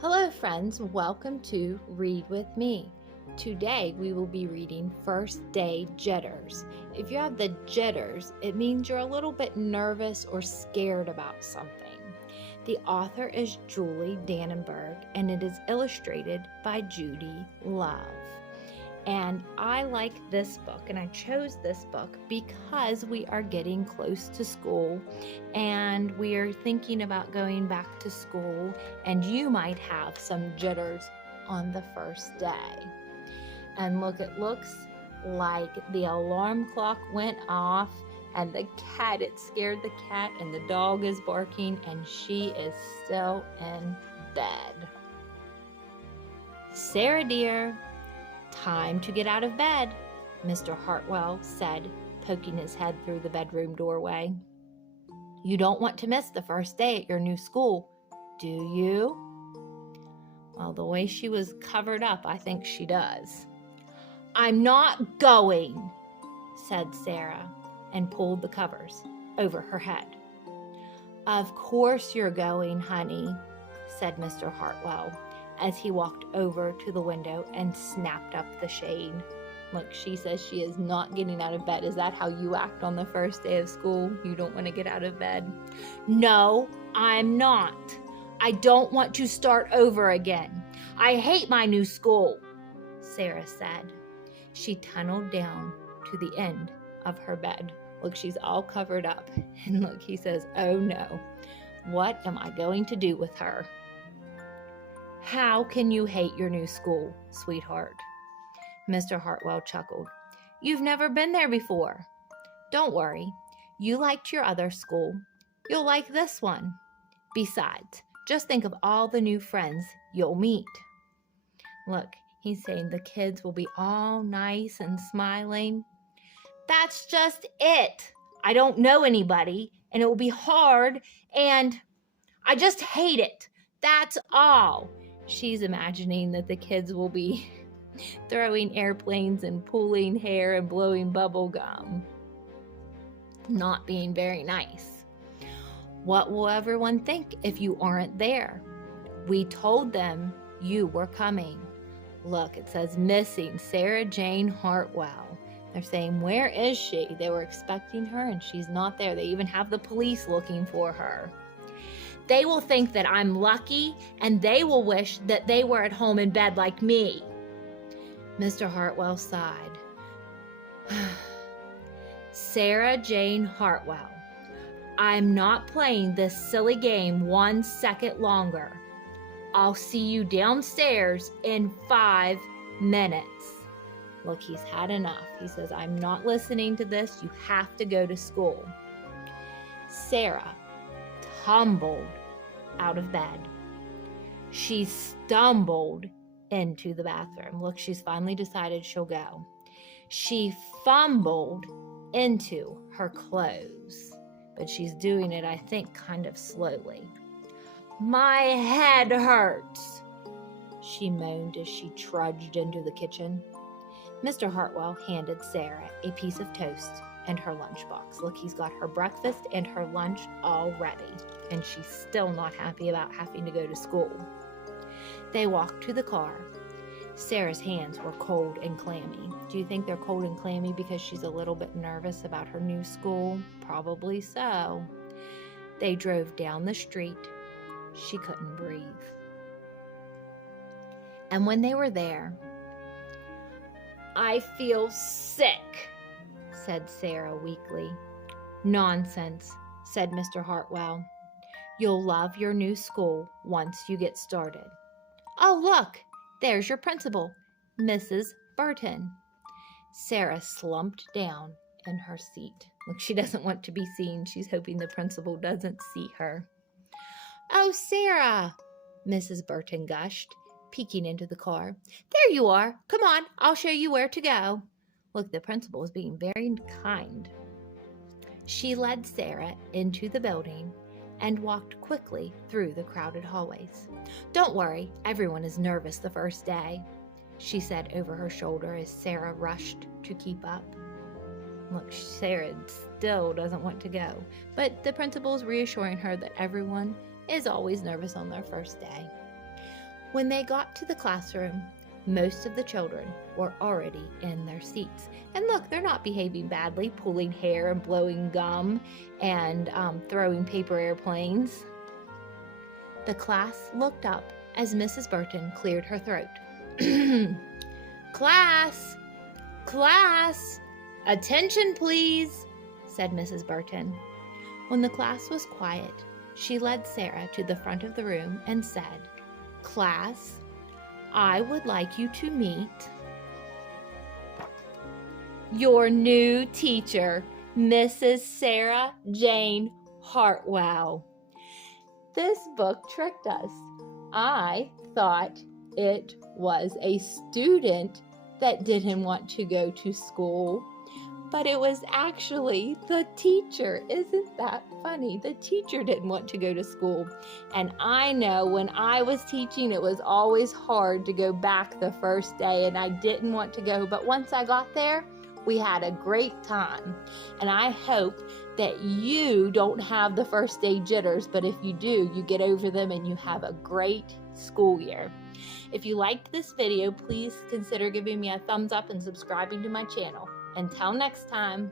Hello friends, welcome to Read With Me. Today we will be reading First Day Jitters. If you have the jitters, it means you're a little bit nervous or scared about something. The author is Julie Danneberg and it is illustrated by Judy Love. And I like this book, and I chose this book because we are getting close to school and we are thinking about going back to school, and you might have some jitters on the first day. And look, it looks like the alarm clock went off and it scared the cat, and the dog is barking and she is still in bed. Sarah dear, time to get out of bed, Mr. Hartwell said, poking his head through the bedroom doorway. You don't want to miss the first day at your new school, do you? Well, the way she was covered up, I think she does. I'm not going, said Sarah, and pulled the covers over her head. Of course you're going, honey, said Mr. Hartwell, as he walked over to the window and snapped up the shade. Look, she says she is not getting out of bed. Is that how you act on the first day of school? You don't want to get out of bed? No, I'm not. I don't want to start over again. I hate my new school, Sarah said. She tunneled down to the end of her bed. Look, she's all covered up. And look, he says, oh no, what am I going to do with her? How can you hate your new school, sweetheart? Mr. Hartwell chuckled. You've never been there before. Don't worry. You liked your other school. You'll like this one. Besides, just think of all the new friends you'll meet. Look, he's saying the kids will be all nice and smiling. That's just it. I don't know anybody, and it will be hard, and I just hate it. That's all. She's imagining that the kids will be throwing airplanes and pulling hair and blowing bubble gum. Not being very nice. What will everyone think if you aren't there? We told them you were coming. Look, it says missing Sarah Jane Hartwell. They're saying, where is she? They were expecting her and she's not there. They even have the police looking for her. They will think that I'm lucky, and they will wish that they were at home in bed like me. Mr. Hartwell sighed. Sarah Jane Hartwell, I'm not playing this silly game 1 second longer. I'll see you downstairs in 5 minutes. Look, he's had enough. He says, I'm not listening to this. You have to go to school. Sarah tumbled out of bed. She stumbled into the bathroom. Look, she's finally decided she'll go. She fumbled into her clothes, but she's doing it, I think, kind of slowly. My head hurts, she moaned as she trudged into the kitchen. Mr. Hartwell handed Sarah a piece of toast and her lunchbox. Look, he's got her breakfast and her lunch all ready, and she's still not happy about having to go to school. They walked to the car. Sarah's hands were cold and clammy. Do you think they're cold and clammy because she's a little bit nervous about her new school? Probably so. They drove down the street. She couldn't breathe. And when they were there, I feel sick, said Sarah weakly. Nonsense, said Mr. Hartwell. You'll love your new school once you get started. Oh, look, there's your principal, Mrs. Burton. Sarah slumped down in her seat. Look, she doesn't want to be seen. She's hoping the principal doesn't see her. Oh, Sarah, Mrs. Burton gushed, peeking into the car. There you are. Come on, I'll show you where to go. Look, the principal is being very kind. She led Sarah into the building and walked quickly through the crowded hallways. Don't worry, everyone is nervous the first day, she said over her shoulder as Sarah rushed to keep up. Look, Sarah still doesn't want to go, but the principal is reassuring her that everyone is always nervous on their first day. When they got to the classroom, most of the children were already in their seats. And look, they're not behaving badly, pulling hair and blowing gum and throwing paper airplanes. The class looked up as Mrs. Burton cleared her throat. Class! Class! Attention, please, said Mrs. Burton. When the class was quiet, she led Sarah to the front of the room and said, Class, I would like you to meet your new teacher, Mrs. Sarah Jane Hartwell. This book tricked us. I thought it was a student that didn't want to go to school, but it was actually the teacher. Isn't that funny? The teacher didn't want to go to school. And I know when I was teaching, it was always hard to go back the first day, and I didn't want to go. But once I got there, we had a great time. And I hope that you don't have the first day jitters, but if you do, you get over them and you have a great school year. If you liked this video, please consider giving me a thumbs up and subscribing to my channel. Until next time.